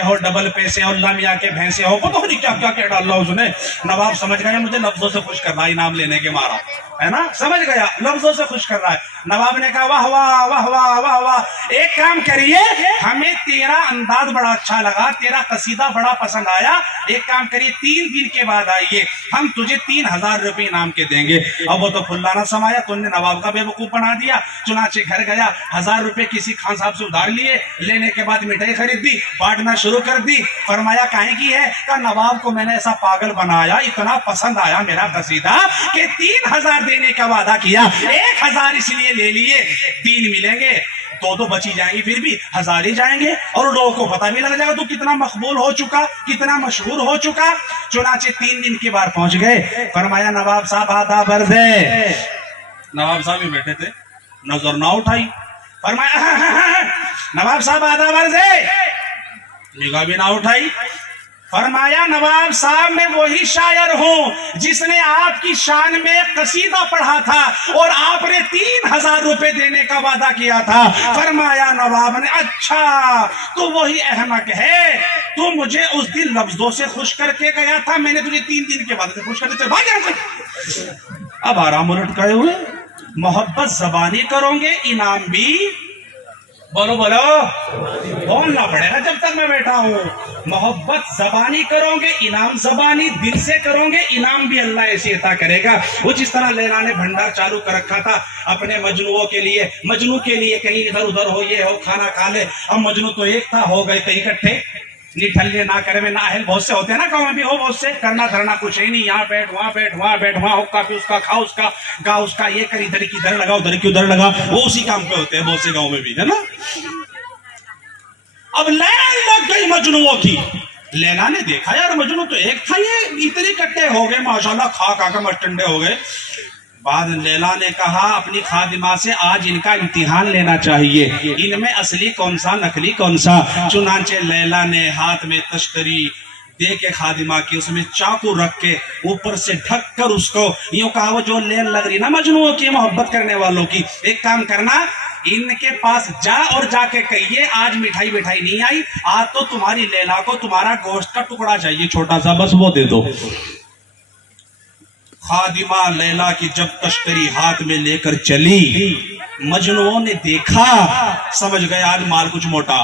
हो, डबल पैसे हो, अल्लाह मियाँ के भैंसे हो, पता नहीं क्या क्या क्या डाला उसने। नवाब समझ गया मुझे लफ्जों से खुश कर रहा है इनाम लेने के मारा, है ना, समझ गया लफ्जों से खुश कर रहा है। नवाब ने कहा वाह वाह वाह वाह वाह वाह, एक काम करिए, हमें तेरा अंदाज बड़ा अच्छा लगा, तेरा कसीदा बड़ा पसंद आया, एक काम करिए 3 दिन के बाद आइए, हम तुझे 3000 रुपये इनाम के देंगे। अब वो तो फुल्लाना समाया, तुमने नवाब का बेवकूफ बना दिया। चुनाचे घर गया, 1000 रुपये किसी खान साहब से उधार लिए, लेने के बाद मिठाई खरीद दी, बांटना शुरू कर दी। फरमाया काहे की है? का नवाब को मैंने ऐसा पागल बनाया, इतना पसंद आया मेरा कसीदा कि 3000 देने का वादा किया, 1000 इसलिए ले लिए, 3 मिलेंगे, 2 बची जाएंगी, फिर भी 1000 ही जाएंगे और लोगों को पता भी लग जाएगा तू कितना मकबूल हो चुका, कितना मशहूर हो चुका। चुनाचे 3 दिन के बाद पहुंच गए। फरमाया नवाब साहब आधा भर दे। नवाब साहब भी बैठे थे, नजर ना उठाई। फरमाया नवाब साहब आधा भर दे, निगाह भी ना उठाई। फरमाया नवाब साहब मैं वही शायर हूं जिसने आपकी शान में कसीदा पढ़ा था और आपने 3000 रुपए देने का वादा किया था। फरमाया नवाब ने अच्छा तू वही अहमक है, तू मुझे उस दिन लफ्जों से खुश करके गया था, मैंने तुझे 3 दिन के वादे से खुश करके भाग गया। अब आराम उलट गए हुए, मोहब्बत जबानी करोगे इनाम भी, बोलो बोलो, बोलना पड़ेगा जब तक मैं बैठा हूं। मोहब्बत जबानी करोगे इनाम जबानी, दिल से करोगे इनाम भी अल्लाह ऐसे अता करेगा। वो जिस तरह लैला ने भंडार चालू कर रखा था अपने मजनुओं के लिए, मजनू के लिए कहीं इधर उधर हो, ये हो खाना खा ले। अब मजनू तो एक था, हो गए कई इकट्ठे, निठल्ले ना करे में नाअहल बहुत से होते हैं ना, गाँव में भी हो बहुत से, करना धरना कुछ है नहीं, यहाँ बैठ वहाँ बैठ वहाँ बैठ वहाँ, हुक्का भी उसका खा उसका गा उसका, ये कर इधर की इधर लगा उधर की उधर लगा, वो उसी काम पे होते हैं बहुत से गाँव में भी, है ना। अब लैला लग गई मजनुओं की। लैला ने देखा यार मजनू तो एक था, ये इतने इकट्ठे हो गए माशाल्लाह, खा खा कर मस्टंडे हो गए। बाद लैला ने कहा अपनी खादिमा से आज इनका इम्तिहान लेना चाहिए, इनमें असली कौन सा नकली कौन सा। चुनांचे लैला ने हाथ में तश्तरी दे के खादिमा की, उसमें चाकू रख के ऊपर से ढक कर उसको यूं कहा, वो जो लेन लग रही ना मजनुओं की, मोहब्बत करने वालों की, एक काम करना इनके पास जा और जाके कहिए आज मिठाई मिठाई नहीं आई, आज तो तुम्हारी लैला को तुम्हारा गोश्त का टुकड़ा चाहिए छोटा सा, बस वो दे दो। खादिमा लैला की जब तश्तरी हाथ में लेकर चली, मजनुओं ने देखा, समझ गए आज माल कुछ मोटा,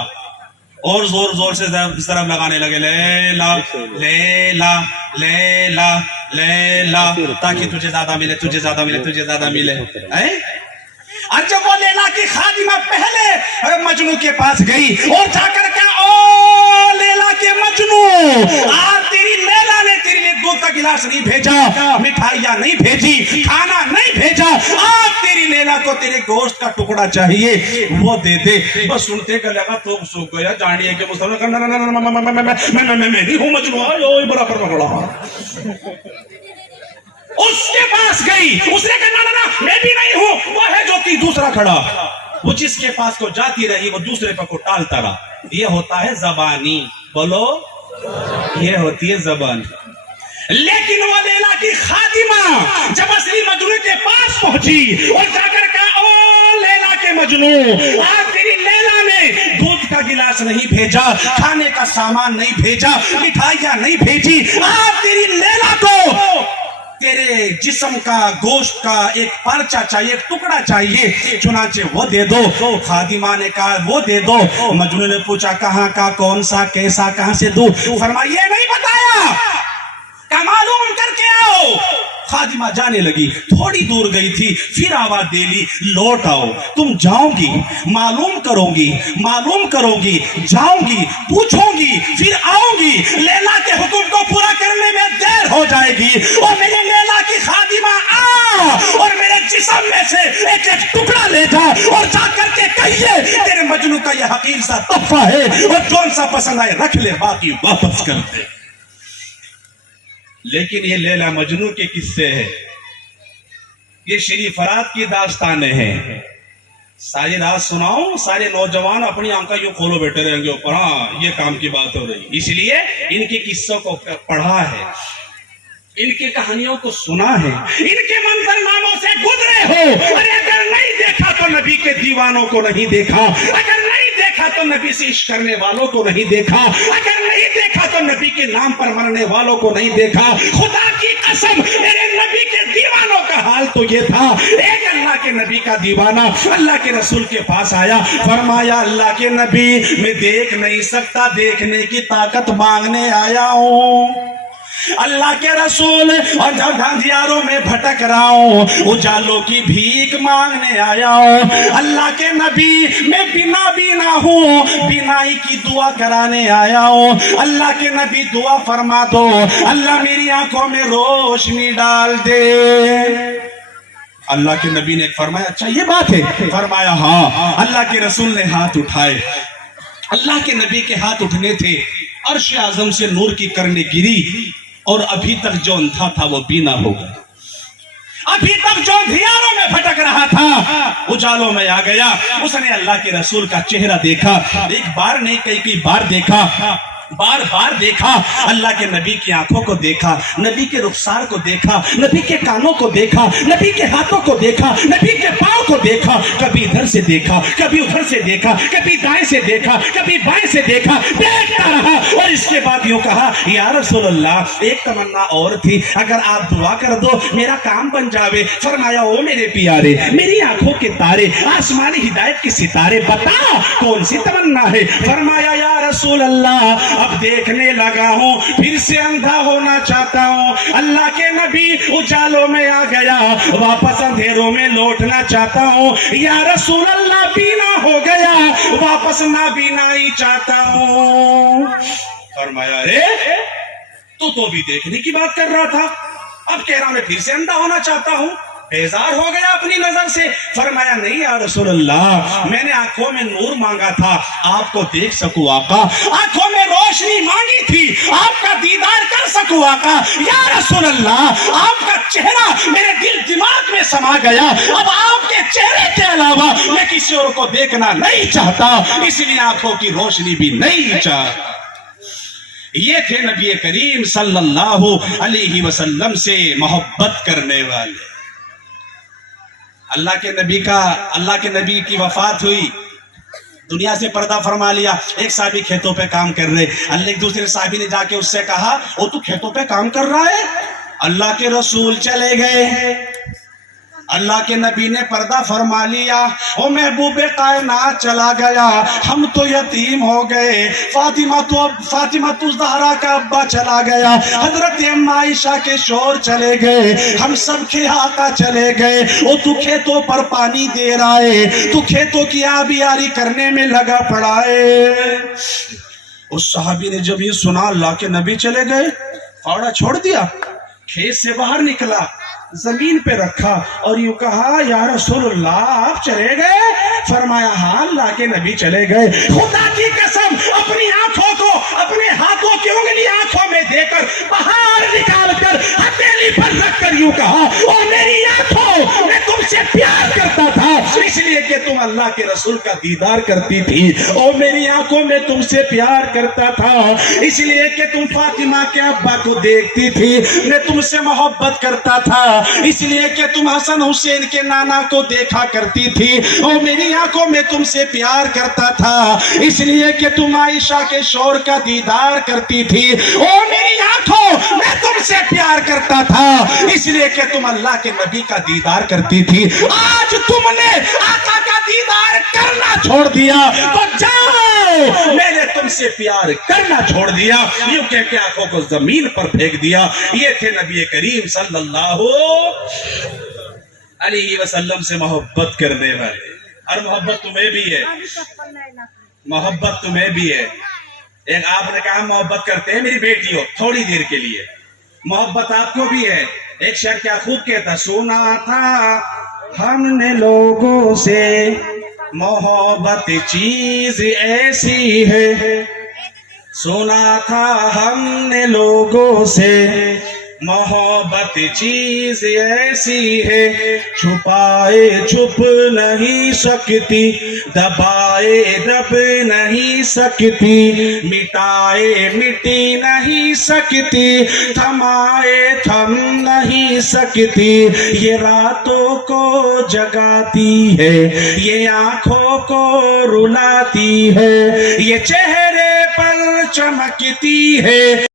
और जोर जोर से ज़रब लगाने लगे, लैला लैला लैला लैला, ताकि तुझे ज्यादा मिले तुझे ज्यादा मिले तुझे ज्यादा मिले। और जब वो लैला की खादिमा पहले मजनू के पास गई और जाकर के ओ लैला के मजनू, आज तेरी लैला ने तेरे लिए दूध का गिलास नहीं भेजा, मिठाइयां नहीं भेजी, खाना नहीं भेजा, आज तेरी लैला को तेरे गोश्त का टुकड़ा चाहिए, वो दे दे। बस सुनते का लगा तो सूख गया, जानिए कि मुसलमान मैं नहीं हूं मजनू, बराबर पकड़ा। उसके पास गई, उसने कहा ना ना ना मैं भी नहीं हूं, वो है जो कि दूसरा खड़ा, वो जिसके पास को जाती रही वो दूसरे पर को टालता रहा। ये होता है जबानी, बोलो ये होती है जबान। लेकिन वो लैला की खादिमा जब असली मजनू के पास पहुंची और जाकर कहा ओ लैला के मजनू, आज तेरी लैला ने दूध का गिलास नहीं भेजा, खाने का सामान नहीं भेजा, मिठाइयां नहीं भेजी, आज तेरी लैला को तेरे जिस्म का गोश्त का एक पर्चा चाहिए, एक टुकड़ा चाहिए, चुनाचे वो दे दो। खादिमा ने कहा वो दे दो। मजनू ने पूछा कहाँ का, कौन सा, कैसा, कहाँ से दूं? फरमाया नहीं बताया, क्या मालूम करके आओ। खादिमा जाने लगी, थोड़ी दूर गई थी, फिर आवाज दे ली लौट आओ, तुम जाओगी मालूम करोगी जाओगी पूछोगी फिर आओगी, लैला के हुक्म को पूरा करने में देर हो जाएगी, और मेरे लैला की खादिमा आ और मेरे जिस्म में से एक एक टुकड़ा ले जा और जाकर के कहिए तेरे मजनू का यह हकीर सा तोहफा है, और कौन सा पसंद आए रख ले, बाकी वापस कर दे। लेकिन ये लैला मजनू के किस्से हैं, ये श्री फरात की दास्तानें हैं। सारी रात सुनाओ, सारे नौजवान अपनी आंखें यूं खोलो बैठे रहेंगे ऊपर, हाँ ये काम की बात हो रही, इसलिए इनके किस्सों को पढ़ा है, इनकी कहानियों को सुना है, इनके मंजरनामों से गुजरे हो, अरे अगर नहीं देखा तो نبی کے دیوانوں کو نہیں دیکھا، اگر نہیں دیکھا تو نبی سے عشق کرنے والوں کو نہیں دیکھا، اگر نہیں دیکھا تو نبی کے نام پر مرنے والوں کو نہیں دیکھا۔ خدا کی قسم میرے نبی کے دیوانوں کا حال تو یہ تھا۔ ایک اللہ کے نبی کا دیوانہ اللہ کے رسول کے پاس آیا، فرمایا اللہ کے نبی میں دیکھ نہیں سکتا، دیکھنے کی طاقت مانگنے آیا ہوں۔ اللہ کے رسول اور دھندیاروں میں بھٹک رہا ہوں، اجالوں کی بھیک مانگنے آیا ہوں۔ اللہ کے نبی میں بینا ہوں، بینائی کی دعا کرانے آیا ہوں۔ اللہ کے نبی دعا فرما دو، اللہ میری آنکھوں میں روشنی ڈال دے۔ اللہ کے نبی نے فرمایا اچھا یہ بات ہے؟ فرمایا ہاں۔ اللہ کے رسول نے ہاتھ اٹھائے، اللہ کے نبی کے ہاتھ اٹھنے تھے، عرش اعظم سے نور کی کرنے گری، اور ابھی تک جو اندھا تھا وہ بینا ہو گیا، ابھی تک جو اندھیاروں میں بھٹک رہا تھا اجالوں میں آ گیا۔ اس نے اللہ کے رسول کا چہرہ دیکھا، ایک بار نہیں کئی بار دیکھا، بار بار دیکھا، اللہ کے نبی کی آنکھوں کو دیکھا، نبی کے رخسار کو دیکھا، نبی کے کانوں کو دیکھا، نبی کے ہاتھوں کو دیکھا، نبی کے پاؤں کو دیکھا، کبھی ادھر سے دیکھا، کبھی ادھر سے دیکھا، کبھی دائیں سے دیکھا، کبھی بائیں سے دیکھا، دیکھتا رہا، اور اس کے بعد یوں کہا یا رسول اللہ ایک تمنا اور تھی، اگر آپ دعا کر دو میرا کام بن جاوے۔ فرمایا او میرے پیارے، میری آنکھوں کے تارے، آسمانی ہدایت کے ستارے، بتا کون سی تمنا ہے؟ فرمایا یا رسول اللہ اب دیکھنے لگا ہوں، پھر سے اندھا ہونا چاہتا ہوں۔ اللہ کے نبی اجالوں میں آ گیا، واپس اندھیروں میں لوٹنا چاہتا ہوں۔ یا رسول اللہ بینا ہو گیا، واپس نہ بینائی چاہتا ہوں۔ فرمایا رے تو بھی دیکھنے کی بات کر رہا تھا، اب کہہ رہا میں پھر سے اندھا ہونا چاہتا ہوں، بیزار ہو گیا اپنی نظر سے۔ فرمایا نہیں یا رسول اللہ میں نے آنکھوں میں نور مانگا تھا آپ کو دیکھ سکوں آقا، آنکھوں میں روشنی مانگی تھی آپ کا دیدار کر سکوں آقا۔ یا رسول اللہ آپ کا چہرہ میرے دل دماغ میں سما گیا، اب آپ کے چہرے کے علاوہ میں کسی اور کو دیکھنا نہیں چاہتا، اس لیے آنکھوں کی روشنی بھی نہیں چاہتا۔ یہ تھے نبی کریم صلی اللہ علیہ وسلم سے محبت کرنے والے۔ اللہ کے نبی کی وفات ہوئی، دنیا سے پردہ فرما لیا۔ ایک صحابی کھیتوں پہ کام کر رہے، اللہ ایک دوسرے صحابی نے جا کے اس سے کہا او تو کھیتوں پہ کام کر رہا ہے؟ اللہ کے رسول چلے گئے، اللہ کے نبی نے پردہ فرما لیا، او محبوب کائنات چلا گیا، ہم تو یتیم ہو گئے، فاطمہ زہرا کا ابا چلا گیا، حضرت ام عائشہ کے شور چلے گئے، ہم سب کے آقا چلے گئے، او تو کھیتوں پر پانی دے رہا ہے، تو کھیتوں کی آبیاری کرنے میں لگا پڑا ہے۔ اس صحابی نے جب یہ سنا اللہ کے نبی چلے گئے، فاوڑا چھوڑ دیا، کھیت سے باہر نکلا، زمین پہ رکھا اور یوں کہا یا رسول اللہ آپ چلے گئے؟ فرمایا ہاں اللہ کے نبی چلے گئے۔ خدا کی قسم اپنی آنکھوں کو اپنے ہاتھوں کی انگلی آنکھوں میں دے کر باہر نکال کر ہتھیلی پر رکھ کر یوں کہا او میری آنکھوں میں تم سے پیار کرتا تھا اس لیے کہ تم اللہ کے رسول کا دیدار کرتی تھی، او میری آنکھوں میں تم سے پیار کرتا تھا اس لیے کہ تم فاطمہ کے ابا کو دیکھتی تھی، میں تم سے محبت کرتا تھا اس لیے کہ تم حسن حسین کے نانا کو دیکھا کرتی تھی، او میری آنکھوں میں تم سے پیار کرتا تھا اس لیے کہ تم عائشہ کے شور کا دیدار کرتی تھی، او میری آنکھوں میں تم سے پیار کرتا تھا اس لیے کہ تم اللہ کے نبی کا دیدار کرتی تھی۔ آج تم نے آقا کا دیدار کرنا چھوڑ دیا تو جاؤ میں نے تم سے پیار کرنا چھوڑ دیا، یوں کہہ کے آنکھوں کو زمین پر پھینک دیا۔ یہ تھے نبی کریم صلی اللہ علیہ وسلم سے محبت کرنے والے۔ اور محبت تمہیں بھی ہے، محبت تمہیں بھی ہے۔ ایک آپ نے کہا محبت کرتے ہیں میری بیٹی ہو تھوڑی دیر کے لیے، محبت آپ کو بھی ہے۔ ایک شعر کیا خوب کہتا، سنا تھا ہم نے لوگوں سے محبت چیز ایسی ہے، سنا تھا ہم نے لوگوں سے मोहब्बत चीज ऐसी है, छुपाए छुप नहीं सकती, दबाए दब नहीं सकती, मिटाए मिटी नहीं सकती, थमाए थम नहीं सकती। ये रातों को जगाती है, ये आंखों को रुलाती है, ये चेहरे पर चमकती है।